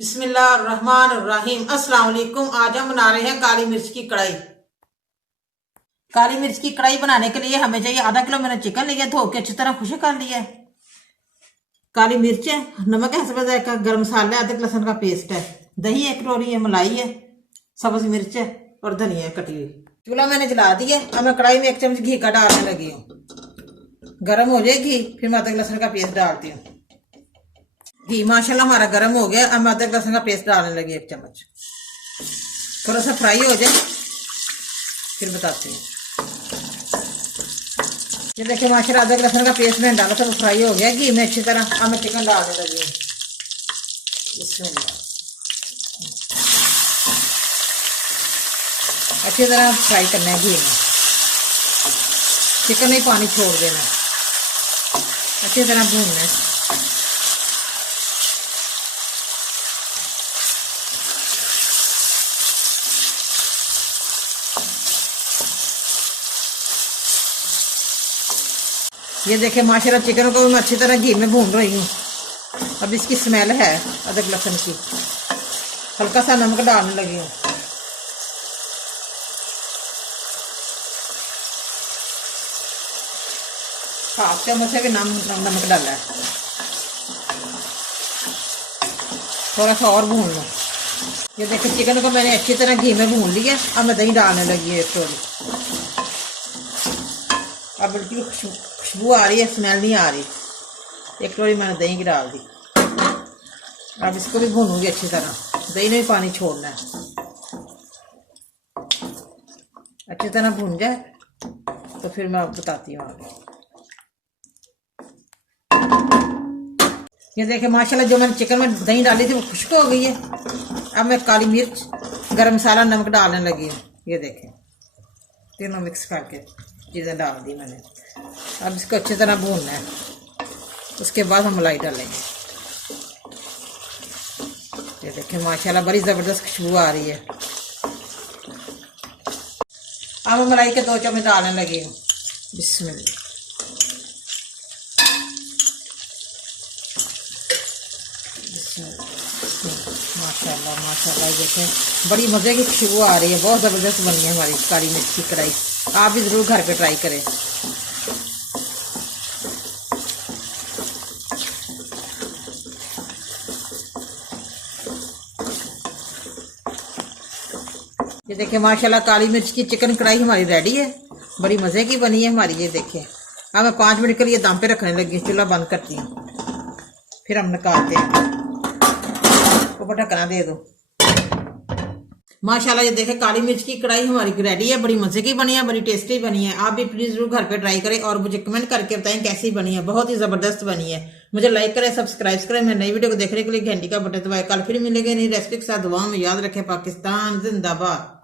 बिस्मिल्लाहिर्रहमानिर्रहीम। अस्सलाम वालेकुम। आज हम बना रहे हैं काली मिर्च की कढ़ाई। काली मिर्च की कढ़ाई बनाने के लिए हमें चाहिए आधा किलो मैंने चिकन लिया, धो के अच्छी तरह खुश कर लिया है। काली मिर्च है, नमक है, हस्ब जायका, गरम मसाला है, अदरक लहसुन का पेस्ट है, दही है, कटोरी है, मलाई है, सब्ज मिर्च है और धनिया है कटी हुई। चूल्हा मैंने जला दिया। अब मैं कढ़ाई में 1 चम्मच घी का डालने लगी हूँ। गर्म हो जाए घी, फिर मैं अदरक लहसुन का पेस्ट डालती हूँ। घी माशाल्लाह हमारा गर्म हो गया। अब मैं अदरक लहसुन का पेस्ट डालने लगी 1 चम्मच। थोड़ा सा फ्राई हो जाए फिर बताती हूँ। ये देखिए माशाल्लाह अदरक लहसुन का पेस्ट मैंने डाला, थोड़ा फ्राई हो गया घी में अच्छी तरह। अब मैं चिकन डालने लगी हूँ। अच्छी तरह फ्राई करना है घी में। चिकन में पानी छोड़ देना, अच्छी तरह भूनना है। ये देखे माशाल्लाह चिकन को मैं अच्छी तरह घी में भून रही हूँ। अब इसकी स्मेल है अदरक लहसुन की। हल्का सा नमक डालने लगी हूँ। हाफ चम्मच से भी नमक डाला है। थोड़ा सा और भून लो। ये देखिए चिकन को मैंने अच्छी तरह घी में भून लिया। अब मैं दही डालने लगी है 1 कटोरी। अब बिल्कुल खुशबू आ रही है, स्मेल नहीं आ रही। 1 कटोरी मैंने दही की डाल दी। अब इसको भी भूनूंगी अच्छी तरह। दही में भी पानी छोड़ना है। अच्छी तरह भून जाए तो फिर मैं आपको बताती हूँ आगे। ये देखिए माशाल्लाह जो मैंने चिकन में दही डाली थी वो खुश्क हो गई है। अब मैं काली मिर्च, गरम मसाला, नमक डालने लगी हूँ। ये देखें तीनों मिक्स करके चीज़ें डाल दी मैंने। अब इसको अच्छी तरह भूनना है। उसके बाद हम मलाई डालेंगे। ये देखें माशाल्लाह बड़ी ज़बरदस्त खुशबू आ रही है। अब मैं मलाई के 2 चम्मच डालने लगी हूँ। बिस्मिल्लाह। माशाल्लाह माशाल्लाह देखें बड़ी मज़े की खुशबू आ रही है। बहुत ज़बरदस्त बनी है हमारी काली मिर्च की कढ़ाई। आप भी ज़रूर घर पे ट्राई करें। ये देखिए माशाल्लाह काली मिर्च की चिकन कढ़ाई हमारी रेडी है। बड़ी मज़े की बनी है हमारी। ये देखिए अब मैं 5 मिनट के लिए दम पे रखने लगी। चूल्हा बंद करती हूँ, फिर हम निकालते हैं। ऊपर ढक्कना दे दो। माशाल्लाह ये देखे काली मिर्च की कढ़ाई हमारी रेडी है। बड़ी मजे की बनी है, बड़ी टेस्टी बनी है। आप भी प्लीज जरूर घर पे ट्राई करें और मुझे कमेंट करके बताएं कैसी बनी है। बहुत ही जबरदस्त बनी है। मुझे लाइक करें, सब्सक्राइब करें। मेरी नई वीडियो को देखने के लिए घंटी का बटन दबाएं। कल फिर मिलेंगे नई रेसिपी के साथ। दुआ में याद रखें। पाकिस्तान जिंदाबाद।